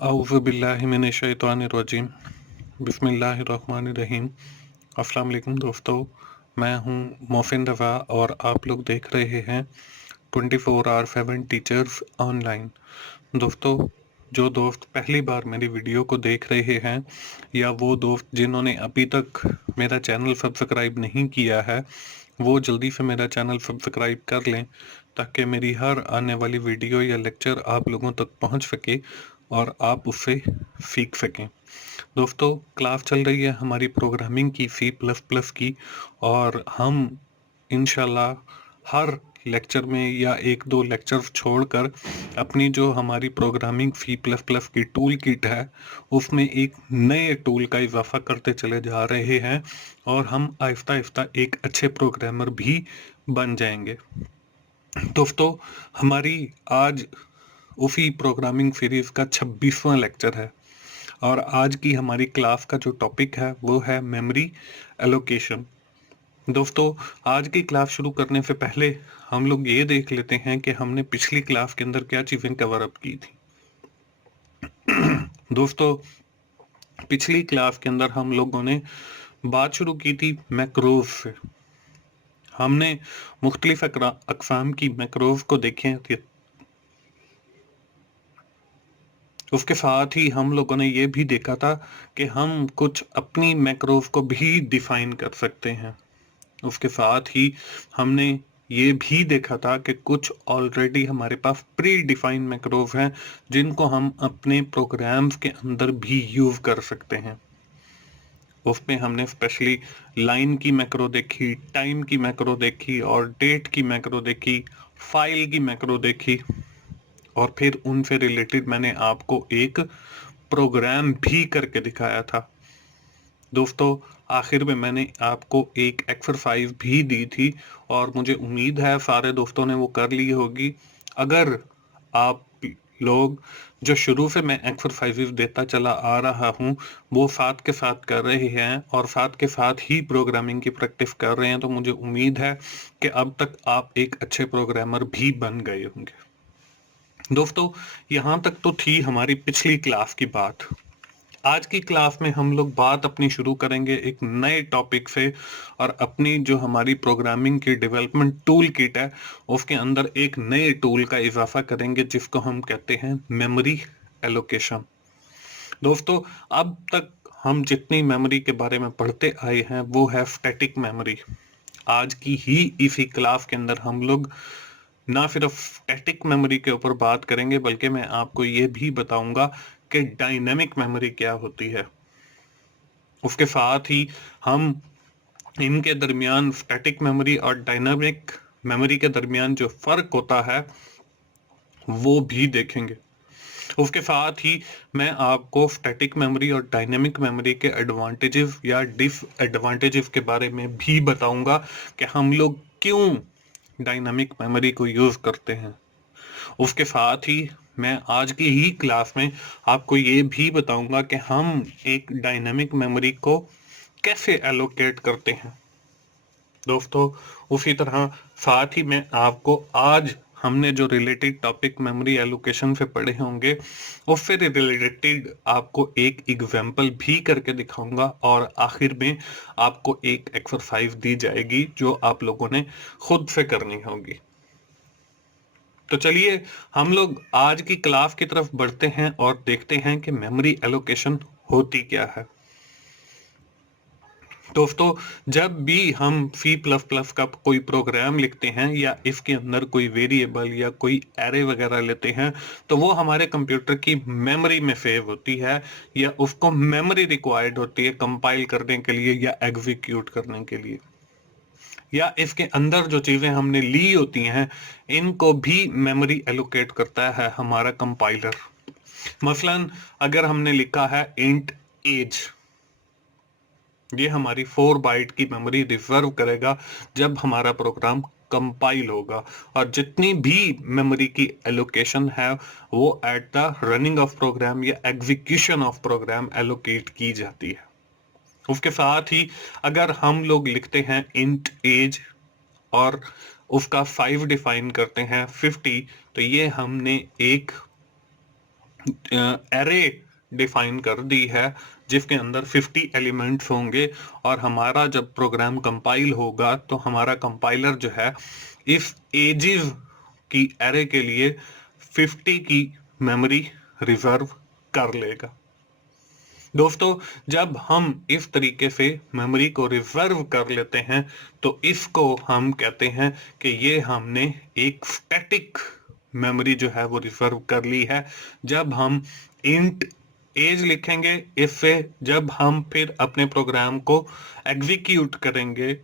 औज़ु बिल्लाहि मिनश शैतानिर रजीम बिस्मिल्लाहिर रहमानिर रहीम। अस्सलाम वालेकुम दोस्तों, मैं हूं मोहसिन रज़ा और आप लोग देख रहे हैं 24/7 टीचर्स ऑनलाइन। दोस्तों, जो दोस्त पहली बार मेरी वीडियो को देख रहे हैं या वो दोस्त जिन्होंने अभी तक मेरा चैनल सब्सक्राइब नहीं किया है, वो जल्दी से मेरा चैनल सब्सक्राइब कर लें ताकि मेरी हर आने वाली वीडियो या लेक्चर आप लोगों तक पहुंच सके और आप उससे सीख सकें। दोस्तों, क्लास चल रही है हमारी प्रोग्रामिंग की, C++ की, और हम इंशाल्लाह हर लेक्चर में या एक दो लेक्चर छोड़कर अपनी जो हमारी प्रोग्रामिंग C++ की टूल किट है उसमें एक नए टूल का इजाफा करते चले जा रहे हैं और हम आहिस्ता आहिस्ता एक अच्छे प्रोग्रामर भी बन जाएंगे। दोस्तों, हमारी आज उसी प्रोग्रामिंग सीरीज का 26वां लेक्चर है और आज की हमारी क्लास का जो टॉपिक है वो है मेमोरी एलोकेशन। दोस्तों, आज की क्लास शुरू करने से पहले हम लोग ये देख लेते हैं कि हमने पिछली क्लास के अंदर क्या चीजें कवर अप की थी। दोस्तों, पिछली क्लास के अंदर हम लोगों ने बात शुरू की थी मैक्रोज से। हमने मुख्तलिफ अकसाम की मैक्रोज को देखे थे। उसके साथ ही हम लोगों ने ये भी देखा था कि हम कुछ अपनी मैक्रोज को भी डिफाइन कर सकते हैं। उसके साथ ही हमने ये भी देखा था कि कुछ ऑलरेडी हमारे पास प्री डिफाइंड मैक्रोज हैं जिनको हम अपने प्रोग्राम्स के अंदर भी यूज कर सकते हैं। उसमें हमने स्पेशली लाइन की मैक्रो देखी, टाइम की मैक्रो देखी और डेट की मैक्रो देखी, फाइल की मैक्रो देखी और फिर उनसे रिलेटेड मैंने आपको एक प्रोग्राम भी करके दिखाया था। दोस्तों, आखिर में मैंने आपको एक एक्सरसाइज भी दी थी और मुझे उम्मीद है सारे दोस्तों ने वो कर ली होगी। अगर आप लोग जो शुरू से मैं एक्सरसाइजेस देता चला आ रहा हूँ वो साथ के साथ कर रहे हैं और साथ के साथ ही प्रोग्रामिंग की प्रैक्टिस कर रहे हैं, तो मुझे उम्मीद है कि अब तक आप एक अच्छे प्रोग्रामर भी बन गए होंगे। दोस्तों, यहाँ तक तो थी हमारी पिछली क्लास की बात। आज की क्लास में हम लोग बात अपनी शुरू करेंगे एक नए टॉपिक से और अपनी जो हमारी प्रोग्रामिंग की डेवलपमेंट टूल किट है उसके अंदर एक नए टूल का इजाफा करेंगे जिसको हम कहते हैं मेमोरी एलोकेशन। दोस्तों, अब तक हम जितनी मेमोरी के बारे में पढ़ते आए हैं वो है स्टैटिक मेमोरी। आज की ही इसी क्लास के अंदर हम लोग ना सिर्फ स्टैटिक मेमोरी के ऊपर बात करेंगे बल्कि मैं आपको ये भी बताऊंगा कि डायनेमिक मेमोरी क्या होती है। उसके साथ ही हम इनके दरमियान स्टैटिक मेमोरी और डायनामिक मेमोरी के दरमियान जो फर्क होता है वो भी देखेंगे। उसके साथ ही मैं आपको स्टैटिक मेमोरी और डायनेमिक मेमोरी के एडवांटेजेस या डिसएडवांटेजेस के बारे में भी बताऊंगा कि हम लोग क्यों डायनामिक मेमोरी को यूज करते हैं। उसके साथ ही मैं आज की ही क्लास में आपको ये भी बताऊंगा कि हम एक डायनामिक मेमोरी को कैसे एलोकेट करते हैं। दोस्तों, उसी तरह साथ ही मैं आपको आज हमने जो रिलेटेड टॉपिक मेमोरी एलोकेशन से पढ़े होंगे उससे रिलेटेड आपको एक एग्जांपल भी करके दिखाऊंगा और आखिर में आपको एक एक्सरसाइज दी जाएगी जो आप लोगों ने खुद से करनी होगी। तो चलिए हम लोग आज की क्लास की तरफ बढ़ते हैं और देखते हैं कि मेमोरी एलोकेशन होती क्या है। दोस्तों, जब भी हम C++ का कोई प्रोग्राम लिखते हैं या इसके अंदर कोई वेरिएबल या कोई एरे वगैरह लेते हैं तो वो हमारे कंप्यूटर की मेमोरी में सेव होती है या उसको मेमोरी रिक्वायर्ड होती है कंपाइल करने के लिए या एग्जीक्यूट करने के लिए, या इसके अंदर जो चीजें हमने ली होती हैं इनको भी मेमोरी एलोकेट करता है हमारा कंपाइलर। मसलन अगर हमने लिखा है इंट एज, ये हमारी 4 बाइट की मेमोरी रिजर्व करेगा जब हमारा प्रोग्राम कंपाइल होगा और जितनी भी मेमोरी की एलोकेशन है वो at the running of program या एग्जीक्यूशन ऑफ प्रोग्राम एलोकेट की जाती है। उसके साथ ही अगर हम लोग लिखते हैं इंट एज और उसका 5 डिफाइन करते हैं 50, तो ये हमने एक एरे डिफाइन कर दी है जिसके अंदर 50 एलिमेंट्स होंगे, और हमारा जब प्रोग्राम कंपाइल होगा तो हमारा कंपाइलर जो है इस एजेस की एरे के लिए 50 की मेमोरी रिजर्व कर लेगा। दोस्तों, जब हम इस तरीके से मेमोरी को रिजर्व कर लेते हैं तो इसको हम कहते हैं कि ये हमने एक स्टैटिक मेमोरी जो है वो रिजर्व कर ली है। जब हम इंट एज लिखेंगे, इससे जब हम फिर अपने प्रोग्राम को एग्जीक्यूट करेंगे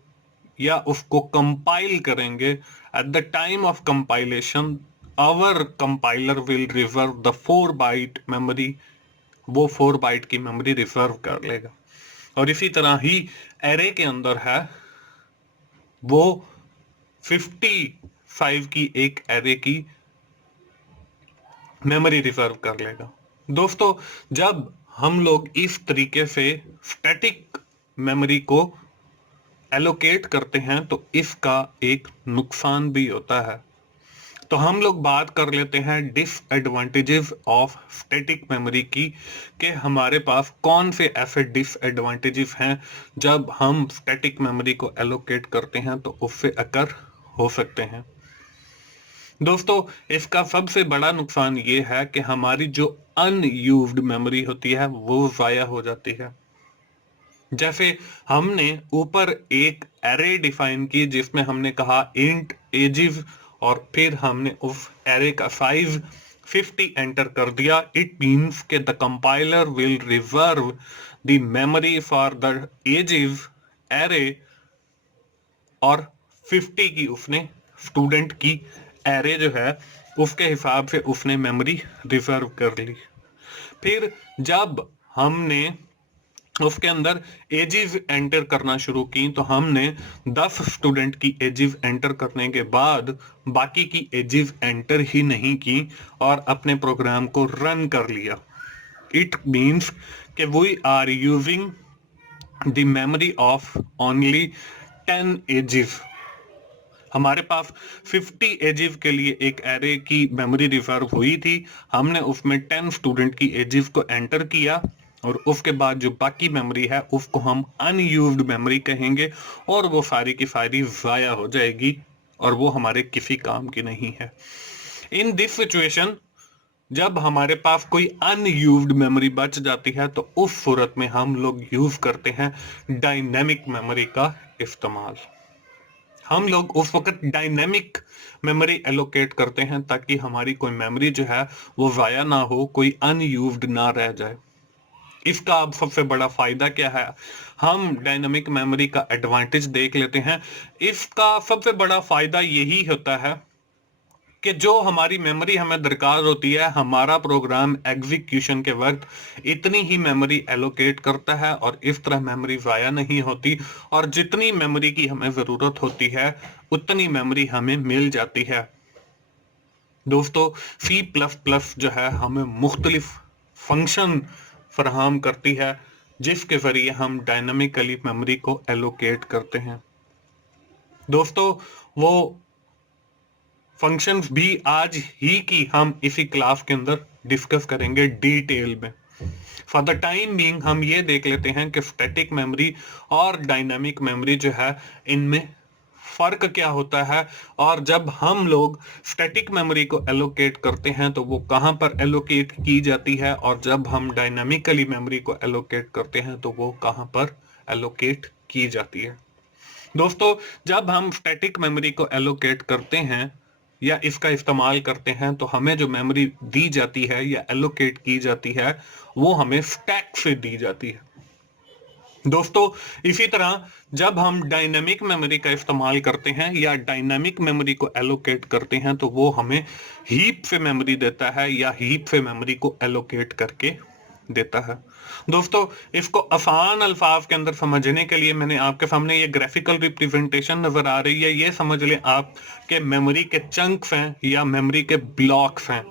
या उसको कंपाइल करेंगे, at the time of compilation our compiler will reserve the 4 byte memory, वो 4 बाइट की मेमोरी रिजर्व कर लेगा। और इसी तरह ही एरे के अंदर है वो 55 की एक एरे की मेमोरी रिजर्व कर लेगा। दोस्तों, जब हम लोग इस तरीके से स्टैटिक मेमोरी को एलोकेट करते हैं तो इसका एक नुकसान भी होता है। तो हम लोग बात कर लेते हैं डिसएडवांटेजेस ऑफ स्टैटिक मेमोरी की, कि हमारे पास कौन से ऐसे डिसएडवांटेजेस हैं जब हम स्टैटिक मेमोरी को एलोकेट करते हैं तो उससे अकर हो सकते हैं। दोस्तों, इसका सबसे बड़ा नुकसान ये है कि हमारी जो अनयूज्ड मेमोरी होती है वो जाया हो जाती है। जैसे हमने ऊपर एक एरे डिफाइन की जिसमें हमने कहा इंट एजेस, और फिर हमने उस एरे का साइज 50 एंटर कर दिया। इट मीन्स के the compiler will reserve the memory for the ages array, और 50 की उसने स्टूडेंट की एरे जो है उसके हिसाब से उसने मेमोरी रिजर्व कर ली। फिर जब हमने उसके अंदर एजेस एंटर करना शुरू की तो हमने 10 स्टूडेंट की एजेस एंटर करने के बाद बाकी की एजेस एंटर ही नहीं की और अपने प्रोग्राम को रन कर लिया। इट मीन्स कि we are using the memory of only 10 ages. हमारे पास 50 एजेस के लिए एक एरे की मेमोरी रिजर्व हुई थी, हमने उसमें 10 स्टूडेंट की एजेस को एंटर किया और उसके बाद जो बाकी मेमोरी है उसको हम अनयूज्ड मेमोरी कहेंगे, और वो सारी की सारी जाया हो जाएगी और वो हमारे किसी काम की नहीं है। इन दिस सिचुएशन, जब हमारे पास कोई अनयूज्ड मेमोरी बच जाती है तो उस सूरत में हम लोग यूज करते हैं डायनेमिक मेमोरी का इस्तेमाल। हम लोग उस वक्त डायनेमिक मेमोरी एलोकेट करते हैं ताकि हमारी कोई मेमोरी जो है वो जाया ना हो, कोई अनयूज्ड ना रह जाए। इसका अब सबसे बड़ा फायदा क्या है, हम डायनामिक मेमोरी का एडवांटेज देख लेते हैं। इसका सबसे बड़ा फायदा यही होता है कि जो हमारी मेमोरी हमें दरकार होती है, हमारा प्रोग्राम एग्जीक्यूशन के वक्त इतनी ही मेमोरी एलोकेट करता है और इस तरह मेमोरी जाया नहीं होती, और जितनी मेमोरी की हमें जरूरत होती है उतनी मेमोरी हमें मिल जाती है। दोस्तों, C++ जो है हमें मुख्तलिफ फंक्शन फराहम करती है जिसके जरिए हम डायनामिकली मेमोरी को एलोकेट करते हैं। दोस्तों, वो फंक्शंस भी आज ही की हम इसी क्लास के अंदर डिस्कस करेंगे डिटेल में। फॉर द टाइम बीइंग हम ये देख लेते हैं कि स्टैटिक मेमोरी और डायनामिक मेमोरी जो है इनमें फर्क क्या होता है, और जब हम लोग स्टैटिक मेमोरी को एलोकेट करते हैं तो वो कहां पर एलोकेट की जाती है, और जब हम डायनामिकली मेमोरी को एलोकेट करते हैं तो वो कहां पर एलोकेट की जाती है। दोस्तों, जब हम स्टैटिक मेमोरी को एलोकेट करते हैं या इसका इस्तेमाल करते हैं तो हमें जो मेमोरी दी जाती है या एलोकेट की जाती है वो हमें स्टैक से दी जाती है। दोस्तों, इसी तरह जब हम डायनामिक मेमोरी का इस्तेमाल करते हैं या डायनामिक मेमोरी को एलोकेट करते हैं तो वो हमें हीप से मेमोरी देता है या हीप से मेमोरी को एलोकेट करके देता है। दोस्तों, इसको आसान अल्फाज के अंदर समझने के लिए मैंने आपके सामने ये ग्राफिकल रिप्रेजेंटेशन नजर आ रही है। ये समझ लें आप के मेमोरी के चंक्स हैं या मेमोरी के ब्लॉक्स हैं।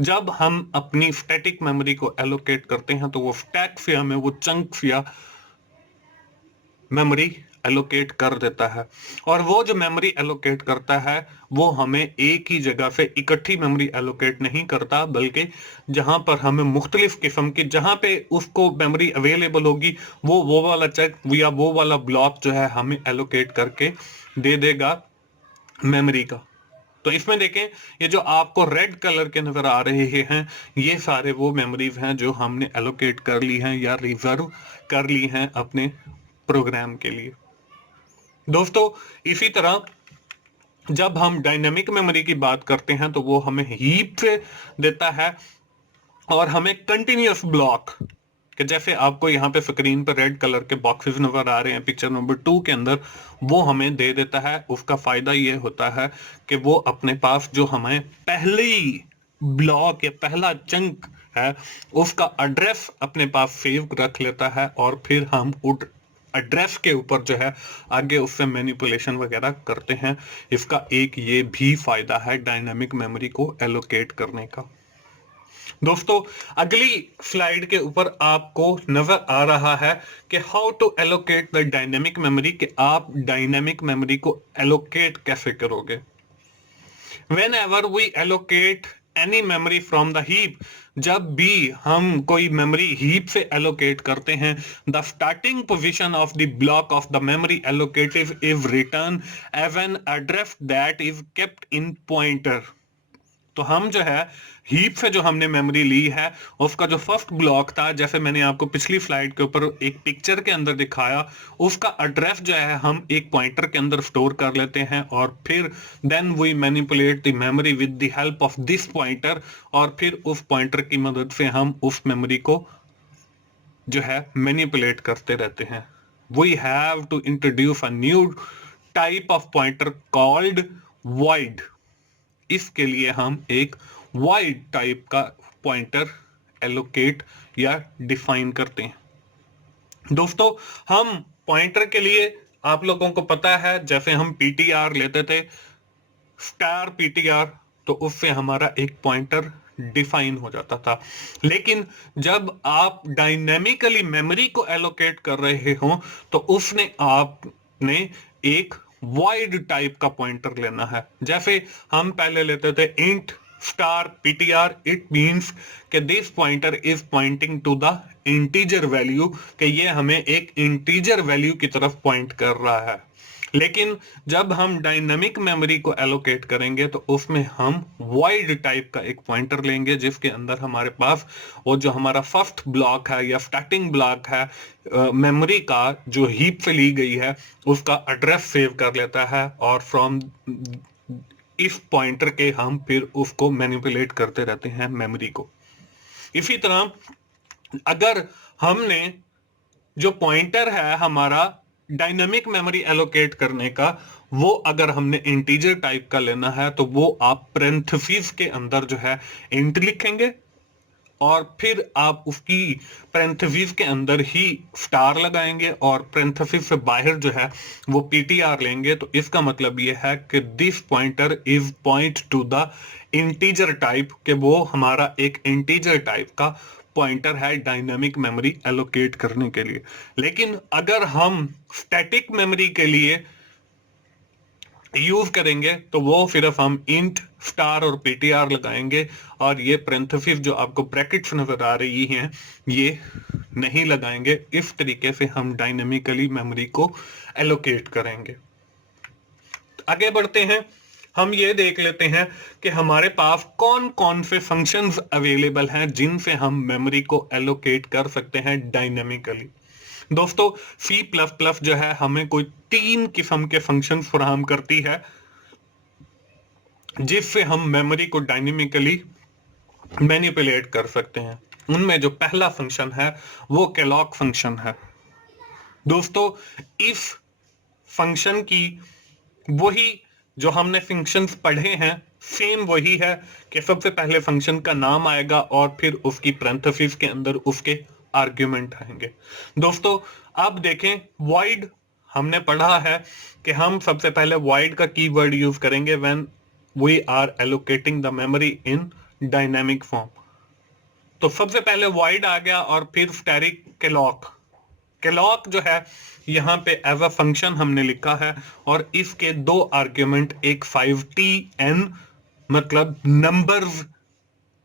जब हम अपनी स्टैटिक मेमोरी को एलोकेट करते हैं तो वो स्टैक से हमें वो चंक्स या मेमोरी एलोकेट कर देता है। और वो जो मेमोरी एलोकेट करता है वो हमें एक ही जगह से इकट्ठी मेमोरी एलोकेट नहीं करता, बल्कि जहां पर हमें मुख्तलिफ किस्म की, जहां पे उसको मेमोरी अवेलेबल होगी वो वाला चेक या वो वाला ब्लॉक जो है हमें एलोकेट करके दे देगा मेमोरी का। तो इसमें देखें, ये जो आपको रेड कलर के नजर आ रहे हैं, ये सारे वो मेमोरीज हैं जो हमने एलोकेट कर ली हैं या रिजर्व कर ली हैं अपने प्रोग्राम के लिए। दोस्तों, इसी तरह जब हम डायनेमिक मेमोरी की बात करते हैं तो वो हमें हीप से देता है और हमें कंटिन्यूअस ब्लॉक, कि जैसे आपको यहाँ पे स्क्रीन पर रेड कलर के बॉक्सेस नजर आ रहे हैं पिक्चर नंबर 2 के अंदर, वो हमें दे देता है। उसका फायदा ये होता है कि वो अपने पास जो हमें पहली ब्लॉक या पहला चंक है उसका एड्रेस अपने पास सेव रख लेता है, और फिर हम उस एड्रेस के ऊपर जो है आगे उससे मैनिपुलेशन वगैरह करते हैं। इसका एक ये भी फायदा है डायनामिक मेमोरी को एलोकेट करने का। दोस्तों, अगली स्लाइड के ऊपर आपको नजर आ रहा है कि how to allocate the dynamic memory, कि आप डायनेमिक मेमोरी को एलोकेट कैसे करोगे। Whenever we allocate any memory from the heap, जब भी हम कोई मेमोरी हीप से एलोकेट करते हैं, the starting position of the block of the memory allocative is return as an address that is kept in pointer. तो हम जो है हीप से जो हमने मेमोरी ली है उसका जो फर्स्ट ब्लॉक था, जैसे मैंने आपको पिछली स्लाइड के ऊपर एक पिक्चर के अंदर दिखाया, उसका एड्रेस जो है हम एक पॉइंटर के अंदर स्टोर कर लेते हैं, और फिर then we manipulate the memory with the help of this pointer, और फिर उस पॉइंटर की मदद से हम उस मेमोरी को जो है मैनिपुलेट करते रहते हैं। We have to introduce a new type of pointer called void। इसके लिए हम एक वाइड टाइप का पॉइंटर एलोकेट या डिफाइन करते हैं। दोस्तों, हम पॉइंटर के लिए, आप लोगों को पता है, जैसे हम पीटीआर लेते थे, स्टार पीटीआर, तो उससे हमारा एक पॉइंटर डिफाइन हो जाता था। लेकिन जब आप डायनेमिकली मेमोरी को एलोकेट कर रहे हो तो उसने आपने एक वाइड टाइप का पॉइंटर लेना है। जैसे हम पहले लेते थे int star PTR, it means कि this pointer is pointing to the integer value, कि ये हमें एक इंटीजर वैल्यू की तरफ पॉइंट कर रहा है। लेकिन जब हम डायनामिक मेमोरी को एलोकेट करेंगे तो उसमें हम वाइड टाइप का एक पॉइंटर लेंगे, जिसके अंदर हमारे पास वो जो हमारा फर्स्ट ब्लॉक है या स्टार्टिंग ब्लॉक है मेमोरी का, जो हीप से ली गई है, उसका एड्रेस सेव कर लेता है, और फ्रॉम इस पॉइंटर के हम फिर उसको मैनिपुलेट करते रहते हैं मेमोरी को। इसी तरह अगर हमने जो पॉइंटर है हमारा डायनामिक मेमोरी एलोकेट करने का, वो अगर हमने इंटीजर टाइप का लेना है तो वो आप पेरेंथेसिस के अंदर जो है इंट लिखेंगे, और फिर आप उसकी पेरेंथेसिस के अंदर ही स्टार लगाएंगे, और पेरेंथेसिस से बाहर जो है वो पीटीआर लेंगे। तो इसका मतलब ये है कि this pointer is point two the integer type, कि वो हमारा एक इंटीजर टाइप का पॉइंटर है डायनामिक मेमोरी एलोकेट करने के लिए। लेकिन अगर हम स्टैटिक मेमोरी के लिए यूज करेंगे तो वो सिर्फ हम इंट स्टार और पीटीआर लगाएंगे, और ये पेरेंथेसिस जो आपको ब्रैकेट्स नजर आ रही हैं ये नहीं लगाएंगे। इस तरीके से हम डायनामिकली मेमोरी को एलोकेट करेंगे। आगे बढ़ते हैं, हम ये देख लेते हैं कि हमारे पास कौन कौन से फंक्शंस अवेलेबल हैं जिनसे हम मेमोरी को एलोकेट कर सकते हैं डायनामिकली। दोस्तों, C++ जो है हमें कोई 3 किस्म के फंक्शन फराहम करती है जिससे हम मेमोरी को डायनामिकली मैनिपुलेट कर सकते हैं। उनमें जो पहला फंक्शन है वो केलॉग फंक्शन है। दोस्तों, इस फंक्शन की वही जो हमने फंक्शंस पढ़े हैं सेम वही है कि सबसे पहले फंक्शन का नाम आएगा और फिर उसकी पैरेंथेसिस के अंदर उसके आर्ग्यूमेंट आएंगे। दोस्तों, अब देखें, void हमने पढ़ा है कि हम सबसे पहले void का कीवर्ड यूज करेंगे when we are allocating the memory in dynamic form. तो सबसे पहले void आ गया और फिर स्टैटिक केलॉग। केलॉग जो है यहाँ पे एज अ फंक्शन हमने लिखा है और इसके दो आर्ग्यूमेंट, एक 5tn मतलब नंबर्स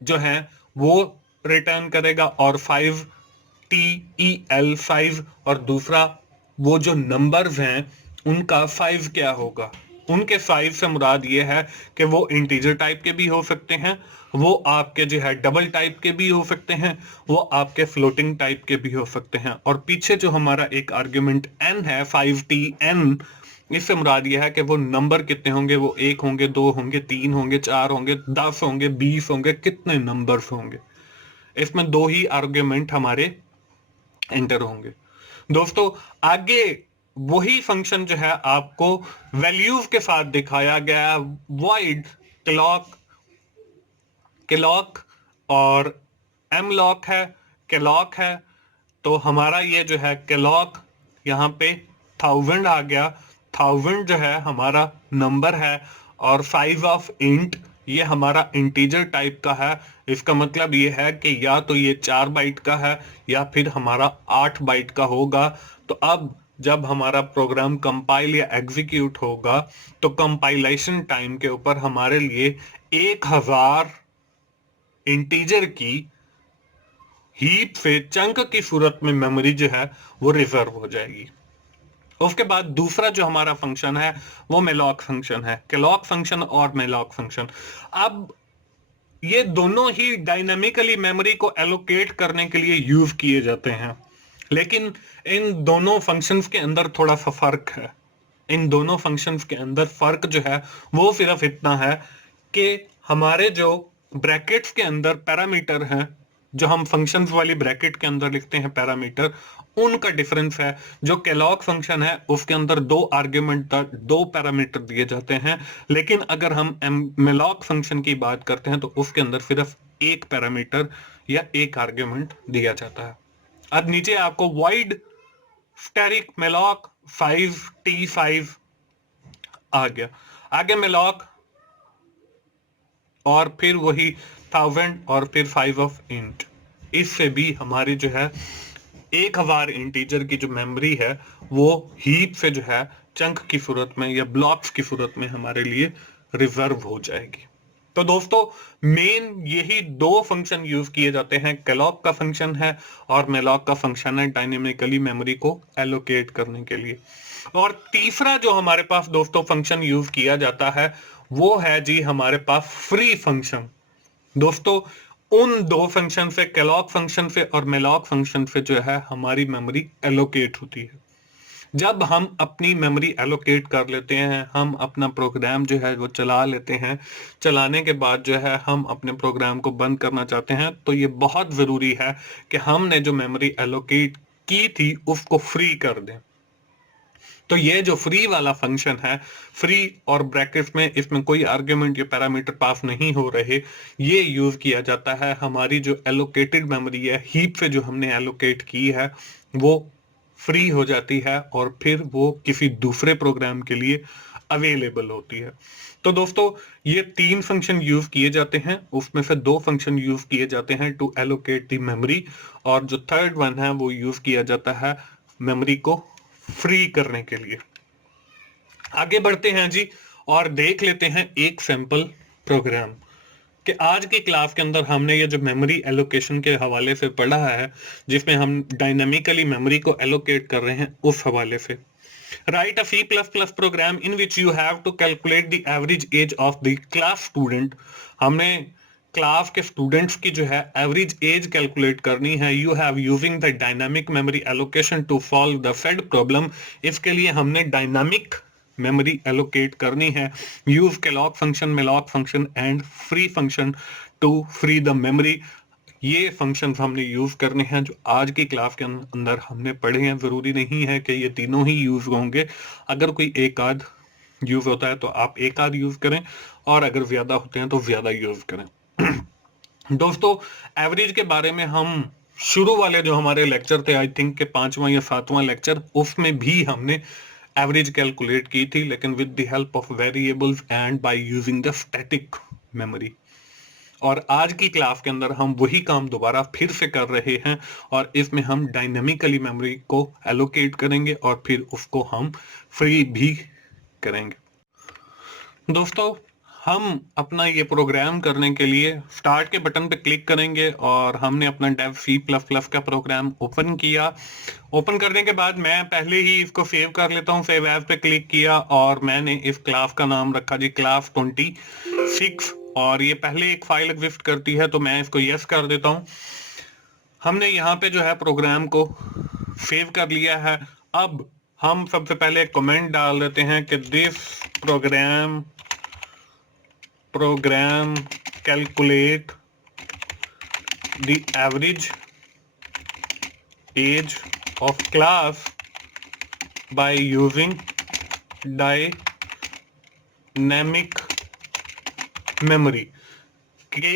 जो है वो रिटर्न करेगा और 5tel 5, और दूसरा वो जो नंबर्स हैं उनका 5 क्या होगा। उनके 5 से मुराद ये है कि वो इंटीजर टाइप के भी हो सकते हैं, वो आपके जो है डबल टाइप के भी हो सकते हैं, वो आपके फ्लोटिंग टाइप के भी हो सकते हैं। और पीछे जो हमारा एक आर्ग्यूमेंट n है 5tn, इससे मुराद यह है कि वो नंबर कितने होंगे, वो 1 होंगे, 2 होंगे, 3 होंगे, 4 होंगे, 10 होंगे, 20 होंगे, कितने नंबर्स होंगे। इसमें दो ही आर्ग्यूमेंट हमारे एंटर होंगे। दोस्तों आगे वही फंक्शन जो है आपको वैल्यूज के साथ दिखाया गया, वॉइड क्लॉक, क्लॉक और एमलॉक है, क्लॉक है। तो हमारा ये जो है क्लॉक यहाँ पे 1000 आ गया। 1000 जो है हमारा नंबर है और साइज ऑफ इंट ये हमारा इंटीजर टाइप का है। इसका मतलब ये है कि या तो ये 4 बाइट का है या फिर हमारा 8 बाइट का होगा। तो अब जब हमारा प्रोग्राम कंपाइल या एग्जीक्यूट होगा तो कंपाइलेशन टाइम के ऊपर हमारे लिए 1000 इंटीजर की हीप से चंक की सूरत में मेमोरी जो है वो रिजर्व हो जाएगी। उसके बाद दूसरा जो हमारा फंक्शन है वो मेलॉक फंक्शन है, क्लॉक फंक्शन और मेलॉक फंक्शन। अब ये दोनों ही डायनामिकली मेमोरी को एलोकेट करने के लिए यूज किए जाते हैं, लेकिन इन दोनों फंक्शंस के अंदर थोड़ा सा फर्क है। इन दोनों फंक्शंस के अंदर फर्क जो है वो सिर्फ इतना है कि हमारे जो ब्रैकेट्स के अंदर पैरामीटर हैं, जो हम फंक्शंस वाली ब्रैकेट के अंदर लिखते हैं पैरामीटर, उनका डिफरेंस है। जो कैलॉग फंक्शन है उसके अंदर दो आर्ग्यूमेंट, दो पैरामीटर दिए जाते हैं, लेकिन अगर हम मेलॉक फंक्शन की बात करते हैं तो उसके अंदर सिर्फ एक पैरामीटर या एक आर्ग्यूमेंट दिया जाता है। अब नीचे आपको वाइड स्टैटिक मेलॉक 5t5 आ गया, आगे मेलॉक और फिर वही 1000 और फिर 5 ऑफ इंट। इससे भी हमारी जो है 1000 इंटीजर की जो मेमोरी है वो हीप से जो है चंक की सूरत में या ब्लॉक्स की सूरत में हमारे लिए रिजर्व हो जाएगी। तो दोस्तों मेन यही दो फंक्शन यूज किए जाते हैं, कैलॉग का फंक्शन है और मेलॉक का फंक्शन है डायनेमिकली मेमोरी को एलोकेट करने के लिए। और तीसरा जो हमारे पास दोस्तों फंक्शन यूज किया जाता है वो है जी हमारे पास फ्री फंक्शन। दोस्तों उन दो फंक्शन से, कैलॉग फंक्शन से और मेलॉक फंक्शन से जो है हमारी मेमोरी एलोकेट होती है। जब हम अपनी मेमोरी एलोकेट कर लेते हैं, हम अपना प्रोग्राम जो है वो चला लेते हैं, चलाने के बाद जो है हम अपने प्रोग्राम को बंद करना चाहते हैं, तो ये बहुत ज़रूरी है कि हमने जो मेमोरी एलोकेट की थी उसको फ्री कर दें। तो ये जो फ्री वाला फंक्शन है, फ्री और ब्रैकेट में इसमें कोई आर्ग्यूमेंट या पैरामीटर पास नहीं हो रहे, ये यूज किया जाता है। हमारी जो एलोकेटेड मेमोरी है, हीप से जो हमने एलोकेट की है, वो फ्री हो जाती है और फिर वो किसी दूसरे प्रोग्राम के लिए अवेलेबल होती है। तो दोस्तों ये 3 फंक्शन यूज किए जाते हैं, उसमें से 2 फंक्शन यूज किए जाते हैं टू एलोकेट द मेमोरी, और जो थर्ड वन है वो यूज किया जाता है मेमोरी को फ्री करने के लिए। आगे बढ़ते हैं जी और देख लेते हैं एक सैंपल प्रोग्राम कि आज की क्लास के अंदर हमने ये जो मेमोरी एलोकेशन के हवाले से पढ़ा है, जिसमें हम डायनामिकली मेमोरी को एलोकेट कर रहे हैं, उस हवाले से। Write a C++ program in which you have to calculate the average age of the class student. हमने क्लास के स्टूडेंट्स की जो है एवरेज एज कैलकुलेट करनी है। You have using the dynamic memory allocation to solve the said problem. इसके लिए हमने डायनामिक मेमोरी एलोकेट करनी है। Use calloc function, malloc function and free function to free the memory. ये फंक्शंस हमने use करने हैं जो आज की क्लास के अंदर हमने पढ़े हैं। जरूरी नहीं है कि ये तीनों ही यूज होंगे, अगर कोई एक आध यूज होता है तो आप एक आध यूज करें, और अगर ज्यादा होते हैं तो ज्यादा यूज करें। दोस्तों एवरेज के बारे में हम शुरू वाले जो हमारे लेक्चर थे, आई थिंक के 5वां या 7वां लेक्चर, उसमें भी हमने एवरेज कैलकुलेट की थी, लेकिन with the help of variables and by using the static memory. और आज की क्लास के अंदर हम वही काम दोबारा फिर से कर रहे हैं और इसमें हम डायनामिकली मेमोरी को एलोकेट करेंगे और फिर उसको हम फ्री भी करेंगे। दोस्तों, हम अपना ये प्रोग्राम करने के लिए स्टार्ट के बटन पे क्लिक करेंगे और हमने अपना डेव C++ का प्रोग्राम ओपन किया। ओपन करने के बाद मैं पहले ही इसको सेव कर लेता हूँ। सेव एज पे क्लिक किया और मैंने इस क्लास का नाम रखा जी क्लास 26 और ये पहले एक फाइल एग्जिस्ट करती है तो मैं इसको यस कर देता हूँ। हमने यहाँ पे जो है प्रोग्राम को सेव कर लिया है। अब हम सबसे पहले कमेंट डाल देते हैं कि this program calculate the average age of class by using dynamic memory। कि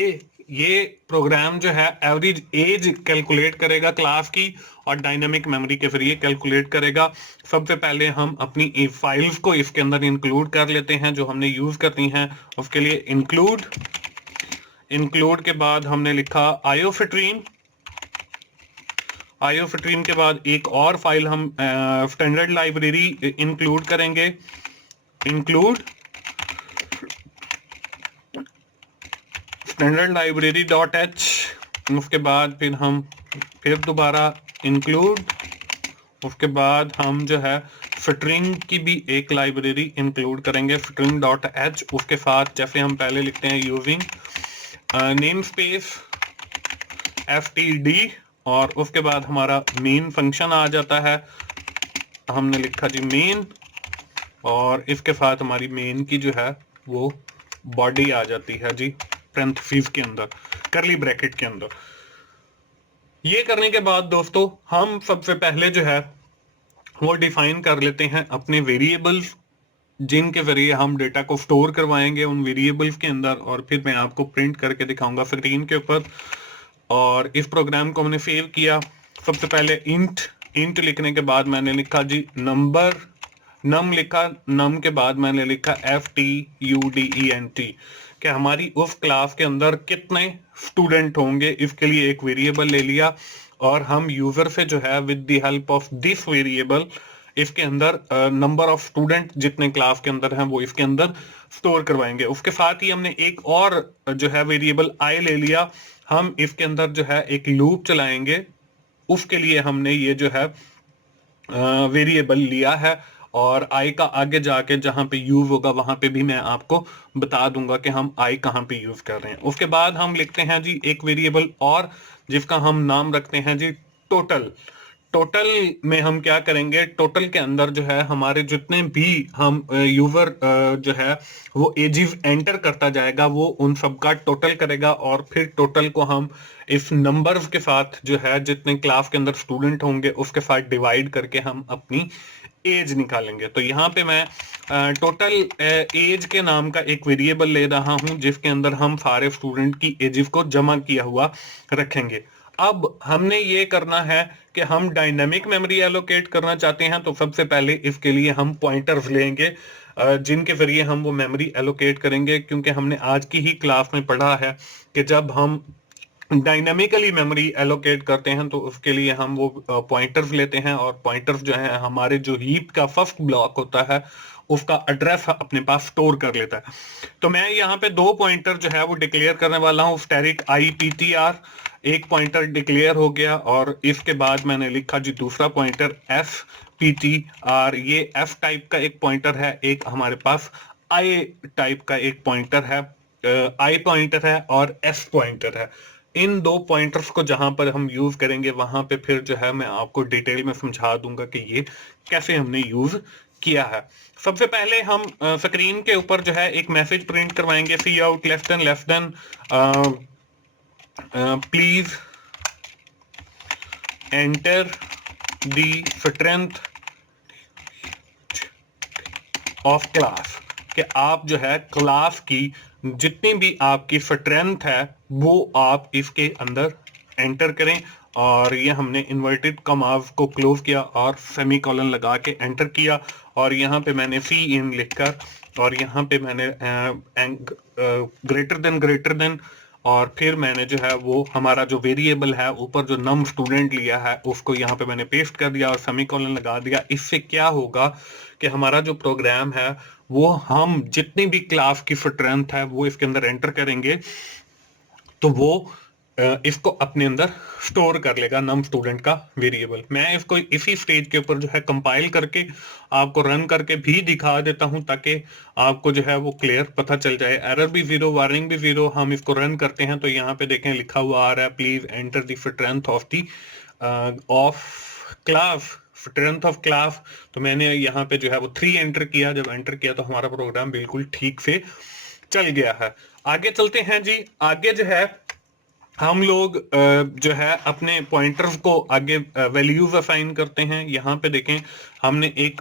ये प्रोग्राम जो है एवरेज एज कैलकुलेट करेगा क्लास की और डायनामिक मेमोरी के जरिए कैलकुलेट करेगा। सबसे पहले हम अपनी फाइल्स को इसके अंदर इंक्लूड कर लेते हैं जो हमने यूज करनी है। उसके लिए इंक्लूड के बाद हमने लिखा आईओस्ट्रीम के बाद एक और फाइल हम स्टैंडर्ड लाइब्रेरी इंक्लूड करेंगे। Standard library .h। उसके बाद फिर दोबारा इंक्लूड। उसके बाद हम जो है स्ट्रिंग की भी एक लाइब्रेरी इंक्लूड करेंगे string.h। उसके साथ जैसे हम पहले लिखते हैं यूजिंग नेम स्पेस std और उसके बाद हमारा मेन फंक्शन आ जाता है। हमने लिखा जी मेन और इसके साथ हमारी मेन की जो है वो बॉडी आ जाती है जी पैरेंथेसिस के अंदर, करली ब्रैकेट के अंदर। ये करने के बाद दोस्तों हम सबसे पहले जो है वो डिफाइन कर लेते हैं अपने वेरिएबल्स जिनके जरिए हम डेटा को स्टोर करवाएंगे उन वेरिएबल्स के अंदर और फिर मैं आपको प्रिंट करके दिखाऊंगा स्क्रीन के ऊपर। और इस प्रोग्राम को हमने सेव किया। सबसे पहले इंट लिखने के बाद मैंने लिखा जी नम लिखा। नम के बाद मैंने लिखा FTUDENT कि हमारी उस क्लास के अंदर कितने स्टूडेंट होंगे। इसके लिए एक वेरिएबल ले लिया और हम यूजर से जो है with the help of this variable इसके अंदर नंबर ऑफ स्टूडेंट जितने क्लास के अंदर हैं वो इसके अंदर स्टोर करवाएंगे। उसके साथ ही हमने एक और जो है वेरिएबल आई ले लिया। हम इसके अंदर जो है एक लूप चलाएंगे। उसके लिए हमने ये जो है वेरिएबल लिया है और आई का आगे जाके जहां पे यूज होगा वहां पे भी मैं आपको बता दूंगा कि हम आई कहां पे यूज कर रहे हैं। उसके बाद हम लिखते हैं जी एक वेरिएबल और जिसका हम नाम रखते हैं जी टोटल में हम क्या करेंगे, टोटल के अंदर जो है हमारे जितने भी हम यूजर जो है वो एजेस एंटर करता जाएगा वो उन सब का टोटल करेगा और फिर टोटल को हम इस नंबर्स के साथ जो है जितने क्लास के अंदर स्टूडेंट होंगे उसके साथ डिवाइड करके हम अपनी एज निकालेंगे। तो यहाँ पे मैं टोटल एज के नाम का एक वेरिएबल ले रहा हूं जिसके अंदर हम सारे स्टूडेंट की एजेस को जमा किया हुआ रखेंगे। अब हमने ये करना है कि हम डायनामिक मेमोरी एलोकेट करना चाहते हैं तो सबसे पहले इसके लिए हम पॉइंटर्स लेंगे जिनके जरिए हम वो मेमोरी एलोकेट करेंगे। क्योंकि हमने आज की ही क्लास में पढ़ा है कि जब हम डायनामिकली मेमोरी एलोकेट करते हैं तो उसके लिए हम वो पॉइंटर्स लेते हैं और पॉइंटर्स जो है हमारे जो हीप का फर्स्ट ब्लॉक होता है उसका एड्रेस अपने पास स्टोर कर लेता है। तो मैं यहाँ पे दो पॉइंटर जो है वो डिक्लेयर करने वाला हूँ। स्टैटिक IPTR एक पॉइंटर डिक्लेयर हो गया और इसके बाद मैंने लिखा जी दूसरा पॉइंटर FPTR। ये F टाइप का एक पॉइंटर है, एक हमारे पास I टाइप का एक पॉइंटर है, I पॉइंटर है और S पॉइंटर है। इन दो पॉइंटर्स को जहां पर हम यूज करेंगे वहां पे फिर जो है मैं आपको डिटेल में समझा दूंगा कि ये कैसे हमने यूज किया है। सबसे पहले हम स्क्रीन के ऊपर जो है एक मैसेज प्रिंट करवाएंगे cout less than please enter the strength of class कि आप जो है क्लास की जितनी भी आपकी स्ट्रेंथ है वो आप इसके अंदर एंटर करें। और ये हमने इन्वर्टेड कॉमास को क्लोज किया और सेमीकोलन लगा के एंटर किया और यहाँ पे मैंने CIN लिखकर और यहाँ पे मैंने ग्रेटर देन और फिर मैंने जो है वो हमारा जो वेरिएबल है ऊपर जो नम स्टूडेंट लिया है उसको यहाँ पे मैंने पेस्ट कर दिया और सेमीकोलन लगा दिया। इससे क्या होगा कि हमारा जो प्रोग्राम है वो हम जितनी भी क्लास की स्ट्रेंथ है वो इसके अंदर एंटर करेंगे तो वो इसको अपने अंदर स्टोर कर लेगा नम स्टूडेंट का वेरिएबल। मैं इसको इसी स्टेज के ऊपर जो है कंपाइल करके आपको रन करके भी दिखा देता हूं ताकि आपको जो है वो क्लियर पता चल जाए। एरर भी 0, वार्निंग भी 0। हम इसको रन करते हैं तो यहाँ पे देखें लिखा हुआ आ रहा है please enter the strength of class, strength of class. तो मैंने यहाँ पे जो है वो 3 एंटर किया। जब एंटर किया तो हमारा प्रोग्राम बिल्कुल ठीक से चल गया है। आगे चलते हैं जी। आगे जो है हम लोग जो है अपने पॉइंटर्स को आगे वैल्यूज असाइन करते हैं। यहाँ पे देखें हमने एक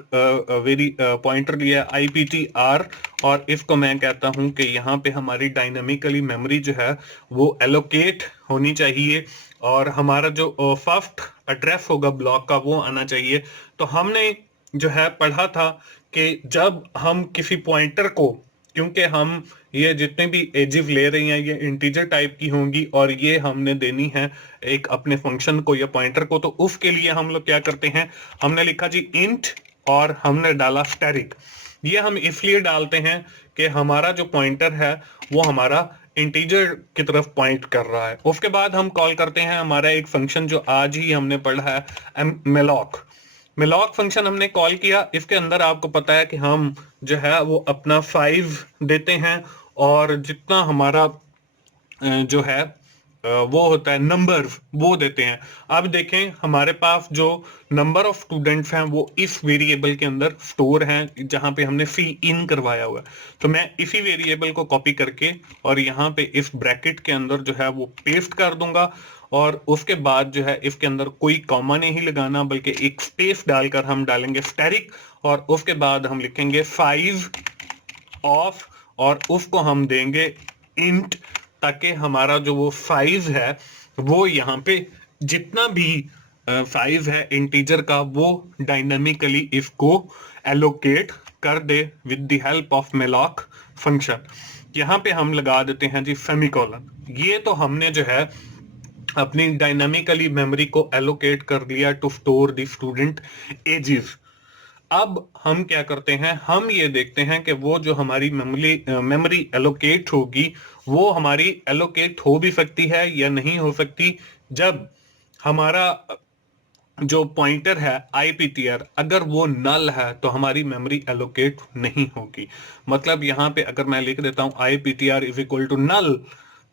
वेरी पॉइंटर लिया IPTR और इसको मैं कहता हूं कि यहाँ पे हमारी डायनामिकली मेमोरी जो है वो एलोकेट होनी चाहिए और हमारा जो फर्स्ट एड्रेस होगा ब्लॉक का वो आना चाहिए। तो हमने जो है पढ़ा था कि जब हम किसी पॉइंटर को, क्योंकि हम ये जितने भी एजेस ले रही हैं ये इंटीजर टाइप की होंगी और ये हमने देनी है एक अपने फंक्शन को या पॉइंटर को, तो उसके लिए हम लोग क्या करते हैं, हमने लिखा जी इंट और हमने डाला स्टैटिक। ये हम इसलिए डालते हैं कि हमारा जो पॉइंटर है वो हमारा इंटीजर की तरफ पॉइंट कर रहा है। उसके बाद हम कॉल करते हैं हमारा एक फंक्शन जो आज ही हमने पढ़ा है मेलॉक। मेलॉक फंक्शन हमने कॉल किया। इसके अंदर आपको पता है कि हम जो है वो अपना 5 देते हैं और जितना हमारा जो है वो होता है नंबर वो देते हैं। अब देखें हमारे पास जो नंबर ऑफ स्टूडेंट्स हैं वो इस वेरिएबल के अंदर स्टोर हैं जहां पे हमने सी इन करवाया हुआ है। तो मैं इसी वेरिएबल को कॉपी करके और यहाँ पे इस ब्रैकेट के अंदर जो है वो पेस्ट कर दूंगा और उसके बाद जो है इसके अंदर कोई कॉमा नहीं लगाना बल्कि एक स्पेस डालकर हम डालेंगे स्टैटिक और उसके बाद हम लिखेंगे 5 ऑफ और उसको हम देंगे इंट ताकि हमारा जो वो 5 है वो यहाँ पे जितना भी 5 है इंटीजर का वो डायनामिकली इसको एलोकेट कर दे with the help of malloc function. यहाँ पे हम लगा देते हैं जी सेमीकोलन। ये तो हमने जो है अपनी डायनामिकली मेमोरी को एलोकेट कर लिया to store the student ages. अब हम क्या करते हैं, हम ये देखते हैं कि वो जो हमारी मेमोरी एलोकेट होगी वो हमारी एलोकेट हो भी सकती है या नहीं हो सकती जब हमारा जो पॉइंटर है IPTR अगर वो नल है तो हमारी मेमोरी एलोकेट नहीं होगी। मतलब यहाँ पे अगर मैं लिख देता हूँ IPTR is equal to null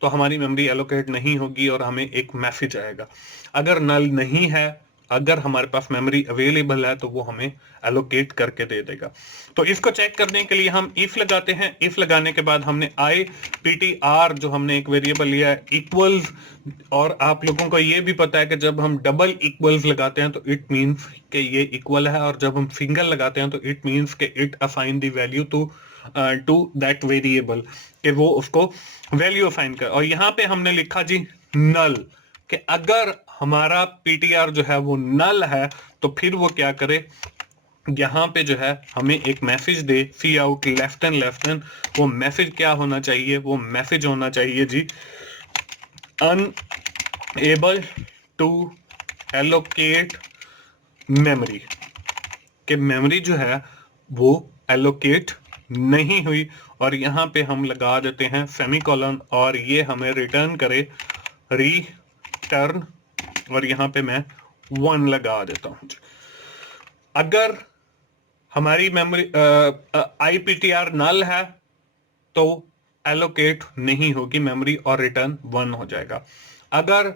तो हमारी मेमोरी एलोकेट नहीं होगी और हमें एक मैसेज आएगा। अगर नल नहीं है, अगर हमारे पास मेमोरी अवेलेबल है तो वो हमें एलोकेट करके दे देगा। तो इसको चेक करने के लिए हम इफ लगाते हैं। इफ लगाने के बाद हमने IPTR जो हमने एक वेरिएबल लिया है इक्वल्स, और आप लोगों को ये भी पता है कि जब हम डबल इक्वल्स लगाते हैं तो इट मींस कि ये इक्वल है और जब हम सिंगल लगाते हैं तो इट मींस कि it assign the value to that variable, कि वो उसको वैल्यू असाइन कर। और यहाँ पे हमने लिखा जी नल, कि अगर हमारा PTR जो है वो नल है तो फिर वो क्या करे, यहाँ पे जो है हमें एक मैसेज दे सी आउट लेफ्ट एंड। वो मैसेज क्या होना चाहिए, वो मैसेज होना चाहिए जी अनएबल टू एलोकेट मेमोरी, कि मेमोरी जो है वो एलोकेट नहीं हुई। और यहाँ पे हम लगा देते हैं सेमीकोलन और ये हमें रिटर्न करे रिटर्न, और यहाँ पे मैं 1 लगा देता हूं। अगर हमारी मेमोरी IPTR नल है तो एलोकेट नहीं होगी मेमोरी और रिटर्न 1 हो जाएगा। अगर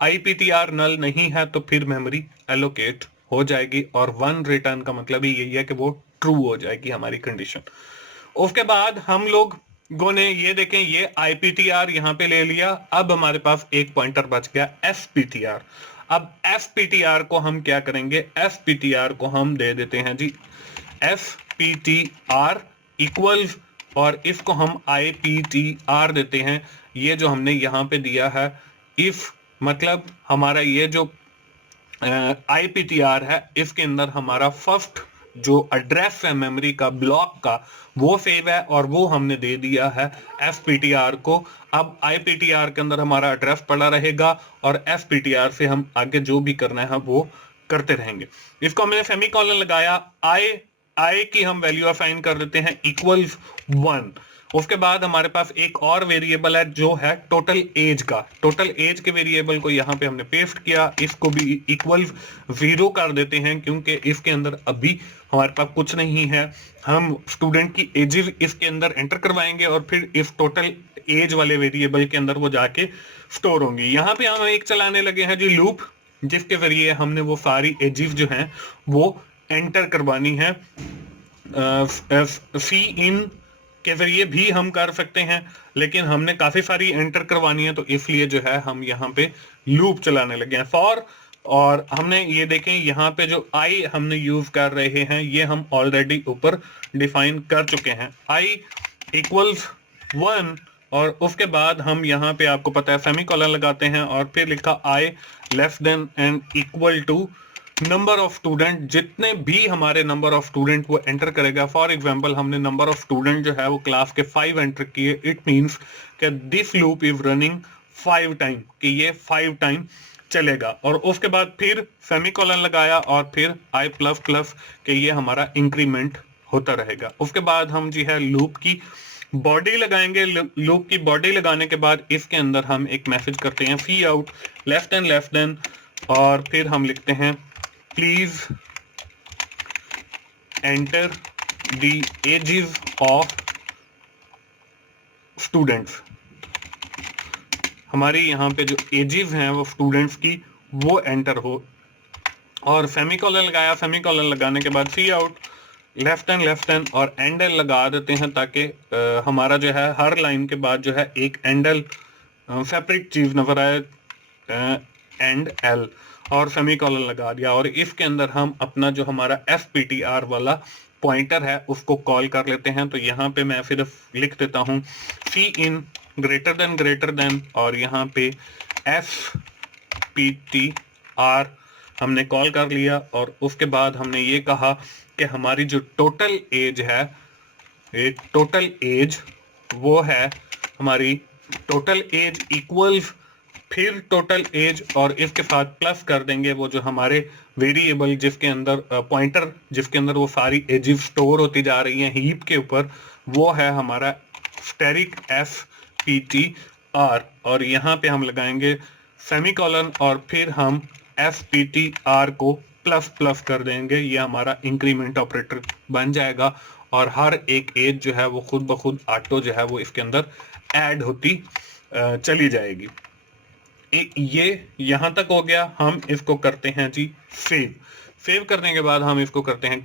IPTR नल नहीं है तो फिर मेमोरी एलोकेट हो जाएगी और 1 रिटर्न का मतलब ही यही है कि वो ट्रू हो जाएगी हमारी कंडीशन। उसके बाद हम लोगों ने ये देखें ये IPTR यहाँ पे ले लिया। अब हमारे पास एक पॉइंटर बच गया SPTR। अब SPTR को हम क्या करेंगे, SPTR को हम दे देते हैं जी SPTR इक्वल्स और इसको हम IPTR देते हैं। ये जो हमने यहाँ पे दिया है इफ, मतलब हमारा ये जो IPTR है इसके अंदर हमारा फर्स्ट जो एड्रेस है मेमोरी का ब्लॉक का वो सेव है और वो हमने दे दिया है fptr को। अब iptr के अंदर हमारा एड्रेस पड़ा रहेगा और fptr से हम आगे जो भी करना है वो करते रहेंगे। इसको हमने सेमीकोलन लगाया, आई की हम वैल्यू असाइन कर देते हैं इक्वल्स 1। उसके बाद हमारे पास एक और वेरिएबल है जो है टोटल एज का। टोटल एज के वेरिएबल को यहाँ पे हमने पेस्ट किया, इसको भी इक्वल 0 कर देते हैं क्योंकि इसके अंदर अभी हमारे पास कुछ नहीं है। हम स्टूडेंट की एजेस इसके अंदर एंटर करवाएंगे और फिर इस टोटल एज वाले वेरिएबल के अंदर वो जाके स्टोर होंगी। यहाँ पे हम एक चलाने लगे हैं जी लूप, जिसके जरिए हमने वो सारी एजेस जो हैं वो एंटर करवानी है। सी इन के जरिए भी हम कर सकते हैं, लेकिन हमने काफी सारी एंटर करवानी है तो इसलिए जो है हम यहाँ पे लूप चलाने लगे हैं फॉर। और हमने ये देखें यहाँ पे जो आई हमने यूज कर रहे हैं ये हम ऑलरेडी ऊपर डिफाइन कर चुके हैं, आई इक्वल्स 1। और उसके बाद हम यहाँ पे आपको पता है सेमीकोलन लगाते हैं और फिर लिखा i less than and equal to number of student. जितने भी हमारे नंबर ऑफ स्टूडेंट वो एंटर करेगा, फॉर एग्जांपल हमने नंबर ऑफ स्टूडेंट जो है वो क्लास के 5 एंटर किए, इट मींस कि this loop is running 5 time, कि ये 5 टाइम चलेगा। और उसके बाद फिर सेमीकोलन लगाया और फिर आई प्लस प्लस कि ये हमारा इंक्रीमेंट होता रहेगा। उसके बाद हम जी है लूप की बॉडी लगाएंगे। लूप की बॉडी लगाने के बाद इसके अंदर हम एक मैसेज करते हैं सी आउट लेस देन और फिर हम लिखते हैं please enter the ages of students. हमारी यहाँ पे जो एजेस हैं वो स्टूडेंट्स की वो एंटर हो। और सेमीकोलन लगाया, सेमीकोलन लगाने के बाद सी आउट लेफ्ट एंड और एंडल लगा देते हैं ताकि हमारा जो है हर लाइन के बाद जो है एक एंडल सेपरेट चीज नजर आए, एंड एल, और सेमीकोलन लगा दिया। और इसके अंदर हम अपना जो हमारा fptr वाला पॉइंटर है उसको कॉल कर लेते हैं। तो यहाँ पे मैं सिर्फ लिख देता हूँ सी इन ग्रेटर देन और यहाँ पे fptr हमने कॉल कर लिया। और उसके बाद हमने ये कहा कि हमारी जो टोटल एज है, टोटल एज वो है हमारी टोटल एज इक्वल्स फिर टोटल एज और इसके साथ प्लस कर देंगे वो जो हमारे वेरिएबल जिसके अंदर पॉइंटर जिसके अंदर वो सारी एजेस स्टोर होती जा रही हैं हीप के ऊपर, वो है हमारा स्टेरिक fptr। और यहाँ पे हम लगाएंगे सेमीकोलन और फिर हम fptr को प्लस प्लस कर देंगे, ये हमारा इंक्रीमेंट ऑपरेटर बन जाएगा और हर एक एज जो है वो खुद ब खुद ऑटो जो है वो इसके अंदर ऐड होती चली जाएगी। ये यहां तक हो गया। हम इसको करते हैं जी सेव करने के बाद हम इसको करते हैं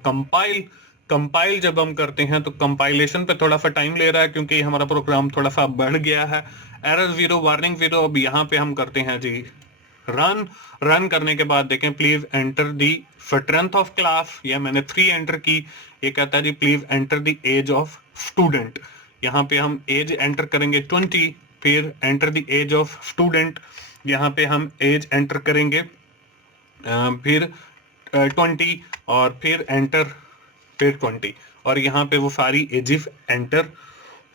कंपाइल जब हम करते हैं तो कंपाइलेशन पे थोड़ा सा टाइम ले रहा है क्योंकि हमारा प्रोग्राम थोड़ा सा बढ़ गया है। Error 0 warning 0। अब यहाँ पे हम करते हैं जी रन करने के बाद देखें please enter the strength of class, या मैंने 3 एंटर की। ये कहता है जी please enter the age of student. यहाँ पे हम एज एंटर करेंगे 20, फिर enter the age of student, यहाँ पे हम एज एंटर करेंगे फिर 20 और फिर एंटर फिर 20 और यहाँ पे वो सारी एजेस एंटर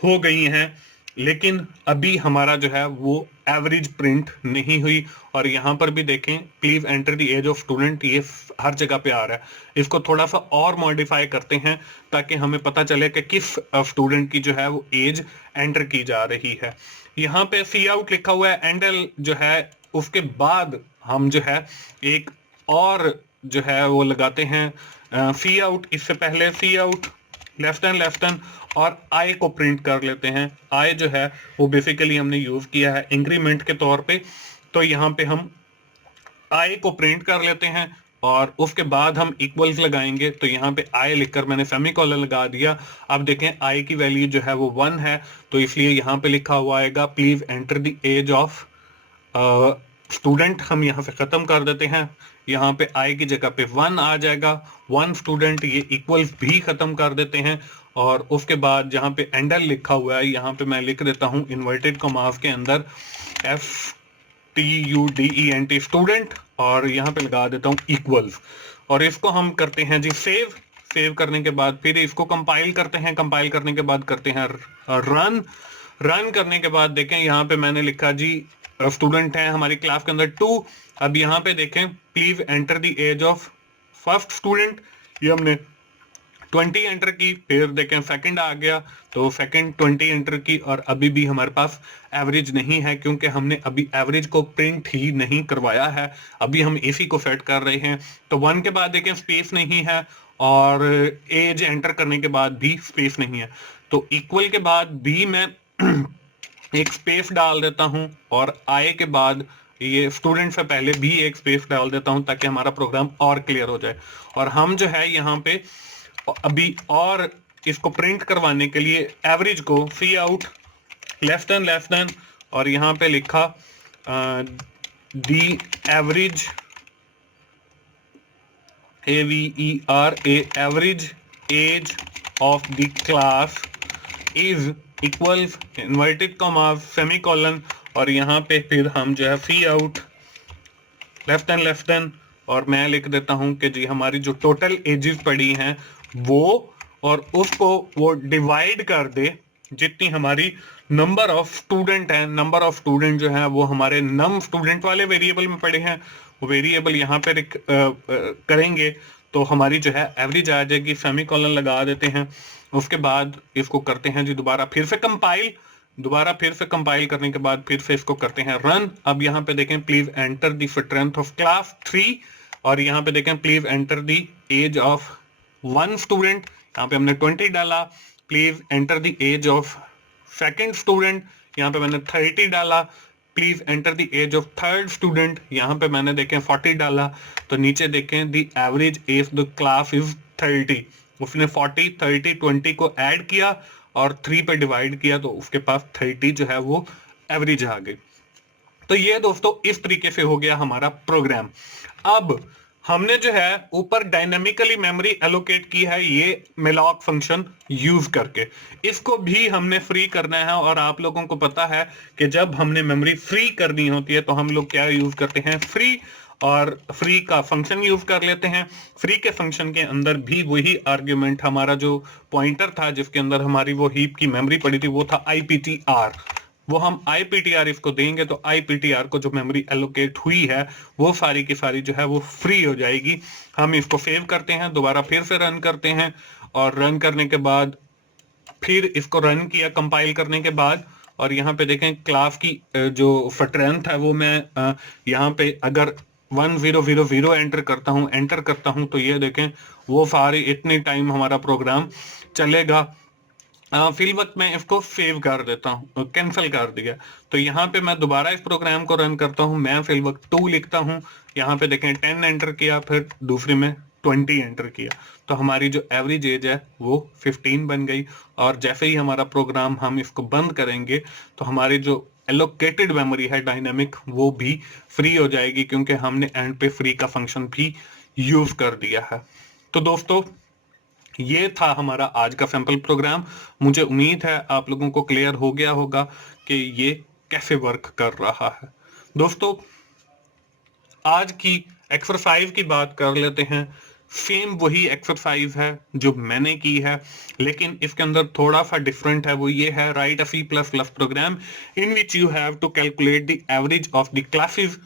हो गई हैं। लेकिन अभी हमारा जो है वो एवरेज प्रिंट नहीं हुई। और यहाँ पर भी देखें please enter the age of student, ये हर जगह पे आ रहा है। इसको थोड़ा सा और मॉडिफाई करते हैं ताकि हमें पता चले कि किस स्टूडेंट की जो है वो एज एंटर की जा रही है। यहाँ पे सी आउट लिखा हुआ है, एंडल जो है उसके बाद हम जो है एक और जो है वो लगाते हैं सी आउट। इससे पहले सी आउट लेफ्ट एंड और आई को प्रिंट कर लेते हैं। आई जो है वो बेसिकली हमने यूज किया है इंक्रीमेंट के तौर पे, तो यहाँ पे हम आई को प्रिंट कर लेते हैं और उसके बाद हम इक्वल्स लगाएंगे। तो यहाँ पे आई लिखकर मैंने सेमीकोलन लगा दिया। अब देखें आई की वैल्यू जो है वो 1 है, तो इसलिए यहाँ पे लिखा हुआ आएगा please enter the age of student. हम यहाँ से खत्म कर देते हैं, यहाँ पे आई की जगह पे 1 आ जाएगा, 1 स्टूडेंट। ये इक्वल्स भी खत्म कर देते हैं और उसके बाद जहाँ पे एंडल लिखा हुआ है यहाँ पे मैं लिख देता हूँ इन्वर्टेड कॉमास के अंदर STUDENT स्टूडेंट और यहाँ पे लगा देता हूँ इक्वल्स। और इसको हम करते हैं जी सेव सेव करने के बाद फिर इसको कंपाइल करते हैं, कंपाइल करने के बाद करते हैं रन। रन करने के बाद देखें यहाँ पे मैंने लिखा जी स्टूडेंट है हमारी क्लास के अंदर 2। अब यहाँ पे देखें please enter the age of first student, ये हमने 20 एंटर की, फिर देखें सेकंड आ गया तो सेकंड 20 एंटर की, और अभी भी हमारे पास एवरेज नहीं है क्योंकि हमने अभी एवरेज को प्रिंट ही नहीं करवाया है, अभी हम इसी को सेट कर रहे हैं। तो 1 के बाद देखें स्पेस नहीं है, और एज एंटर करने के बाद भी स्पेस नहीं है, तो इक्वल के बाद भी मैं एक स्पेस डाल देता हूं, और आए के बाद ये स्टूडेंट से पहले भी एक स्पेस डाल देता हूं ताकि हमारा प्रोग्राम और क्लियर हो जाए। और हम जो है यहाँ पे अभी और इसको प्रिंट करवाने के लिए एवरेज को सी आउट लेस देन और यहाँ पे लिखा the average average age of the class is equals inverted comma semicolon, और यहाँ पे फिर हम जो है सी आउट लेस देन और मैं लिख देता हूं कि जी हमारी जो टोटल एजेस पड़ी हैं वो, और उसको वो डिवाइड कर दे जितनी हमारी नंबर ऑफ स्टूडेंट है। नंबर ऑफ स्टूडेंट जो है वो हमारे नम स्टूडेंट वाले वेरिएबल में पड़े हैं, वो वेरिएबल यहाँ पे करेंगे तो हमारी जो है एवरेज आ जाएगी, सेमीकोलन लगा देते हैं। उसके बाद इसको करते हैं जी दोबारा फिर से कंपाइल, दोबारा फिर से कंपाइल करने के बाद फिर से इसको करते हैं रन। अब यहाँ पे देखें please enter the strength of class 3, और यहाँ पे देखें please enter the age of 1 student, यहाँ पे हमने 20 डाला। Please enter the age of second student, यहाँ पे मैंने 30 डाला। Please enter the age of third student, यहाँ पे मैंने देखें 40 डाला। तो नीचे देखें the average age the class is 30, उसने 40 30 20 को ऐड किया और 3 पे डिवाइड किया तो उसके पास 30 जो है वो एवरेज आ गई। तो ये दोस्तों इस तरीके से हो गया हमारा प्रोग्राम। अब हमने जो है ऊपर डायनामिकली मेमोरी एलोकेट की है ये मेलॉक फंक्शन यूज करके, इसको भी हमने फ्री करना है। और आप लोगों को पता है कि जब हमने मेमोरी फ्री करनी होती है तो हम लोग क्या यूज करते हैं, फ्री, और फ्री का फंक्शन यूज कर लेते हैं। फ्री के फंक्शन के अंदर भी वही आर्ग्यूमेंट, हमारा जो पॉइंटर था जिसके अंदर हमारी वो हीप की मेमोरी पड़ी थी वो था IPTR, वो हम IPTR इसको देंगे तो IPTR को जो मेमोरी एलोकेट हुई है वो सारी की सारी जो है वो फ्री हो जाएगी। हम इसको सेव करते हैं, दोबारा फिर से रन करते हैं, और रन करने के बाद फिर इसको रन किया कंपाइल करने के बाद, और यहाँ पे देखें क्लास की जो स्ट्रेंथ है वो मैं यहाँ पे अगर 1000 एंटर करता हूँ तो ये देखें वो सारे इतने टाइम हमारा प्रोग्राम चलेगा। फिल वक्त मैं इसको सेव कर देता हूँ, कैंसिल कर दिया, तो यहाँ पे मैं दोबारा इस प्रोग्राम को रन करता हूँ। मैं फिल वक्त 2 लिखता हूँ, यहाँ पे देखें 10 एंटर किया, फिर दूसरे में 20 एंटर किया, तो हमारी जो एवरेज एज है वो 15 बन गई। और जैसे ही हमारा प्रोग्राम हम इसको बंद करेंगे तो हमारी जो एलोकेटेड मेमोरी है डायनामिक वो भी फ्री हो जाएगी, क्योंकि हमने एंड पे फ्री का फंक्शन भी यूज कर दिया है। तो दोस्तों ये था हमारा आज का सैंपल प्रोग्राम। मुझे उम्मीद है आप लोगों को क्लियर हो गया होगा कि ये कैसे वर्क कर रहा है। दोस्तों आज की एक्सरसाइज की बात कर लेते हैं। सेम वही एक्सरसाइज है जो मैंने की है, लेकिन इसके अंदर थोड़ा सा डिफरेंट है। वो ये है, write a C++ program in which you have to calculate the average of the classes,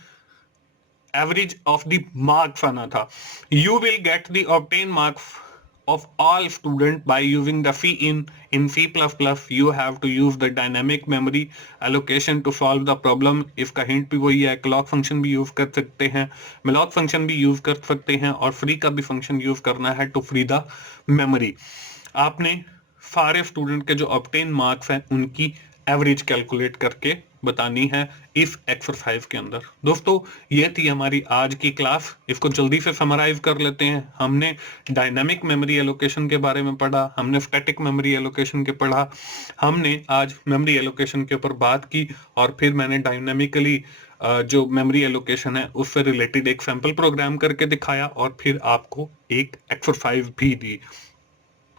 average of the marks आना था। You will get the obtain marks of all student by using the in C++. You have to use the dynamic memory allocation to solve the problem. इसका hint भी वही है, clock function भी use कर सकते हैं, malloc फंक्शन भी use कर सकते हैं, और फ्री का भी फंक्शन यूज करना है टू फ्री द मेमोरी। आपने सारे स्टूडेंट के जो ऑब्टेन मार्क्स हैं उनकी एवरेज कैलकुलेट करके बतानी है इस एक्सरसाइज के अंदर। दोस्तों ये थी हमारी आज की क्लास, इसको जल्दी से समराइज कर लेते हैं। हमने डायनामिक मेमोरी एलोकेशन के बारे में पढ़ा, हमने स्टैटिक मेमोरी एलोकेशन के पढ़ा, हमने आज मेमोरी एलोकेशन के ऊपर बात की, और फिर मैंने डायनामिकली जो मेमोरी एलोकेशन है उससे रिलेटेड एक सैंपल प्रोग्राम करके दिखाया, और फिर आपको एक एक्सरसाइज भी दी।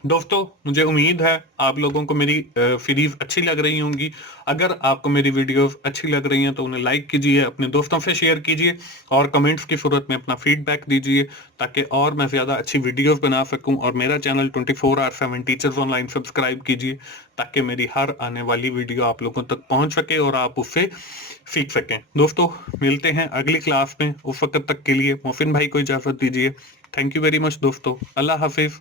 दोस्तों, मुझे उम्मीद है आप लोगों को मेरी सीरीज अच्छी लग रही होंगी। अगर आपको मेरी वीडियोस अच्छी लग रही हैं तो उन्हें लाइक कीजिए, अपने दोस्तों से शेयर कीजिए और कमेंट्स की सूरत में अपना फीडबैक दीजिए, ताकि और मैं ज़्यादा अच्छी वीडियोस बना सकूं। और मेरा चैनल 24/7 टीचर्स ऑनलाइन सब्सक्राइब कीजिए, ताकि मेरी हर आने वाली वीडियो आप लोगों तक पहुंच सके और आप उससे सीख सकें। दोस्तों, मिलते हैं अगली क्लास में। उस वक्त तक के लिए मोहसिन भाई को इजाज़त दीजिए। थैंक यू वेरी मच दोस्तों। अल्लाह हाफिज़।